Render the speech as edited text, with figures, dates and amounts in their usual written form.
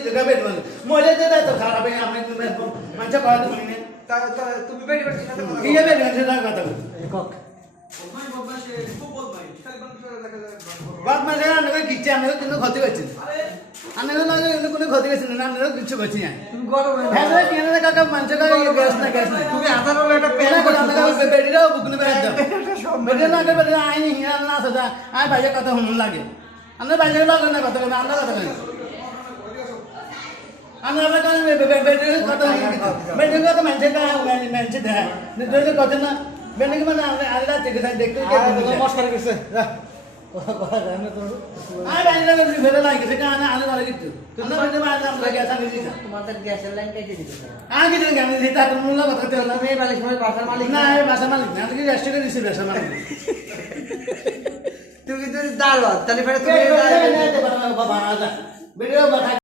जगह बैठ मान मुझे तो तो खराब है हमें मंचा बात बोलने তুমি বেটি বেটি সাথে কথা ये बैठ से ना बात কক বদমাই বদমাই সে খুব বদমাই খালি মানুষের দেখা যায় बात में जाना ना किच्चे हमें किन्नु ক্ষতি হচ্ছে আমি না ইন্নু কোনো ক্ষতি হচ্ছে না আমরা কিছু করছি না তুমি গরম হ্যাঁ রে কেন না কাকা মানুষ কা গ্যাস না তুমি আধার হলো একটা পেন পেলা করে আমরা বেটিরা বুকনে বেড়া দাও বেটি না করে বেটি আইনি হিয়া না সদা আই ভাইয়া কথা হুন লাগে আমরা ভাইয়া লাগে না কথা আমরা কথা কই আমরা কথা বেটি কথা বেটি কথা মানুষ কা মানুষ দেয় নিশ্চয় কথা না বেটি মানে আমরা আলাদা থেকে দেখতে নমস্কার করছে যা কথা কথা জানো তো আই ভাইয়া লাগে ফেলে লাগে সেটা আনা আনা লাগে কিছু আমরা বেটি মানে আমরা গ্যাস আনি দিছি তোমাদের গ্যাসের লাইন কেটে দিতে আগে দিন কেন দিতা তোমরা কথা তো না তুমি বালিশ মানে বাসার মালিক না এই বাসা মালিক না আমি রেস্টুরেন্টে দিছি বাসা মালিক তুমি তো দাঁড়াও তাহলে ফেরে তুমি বাবা বাবা ভিডিও বাবা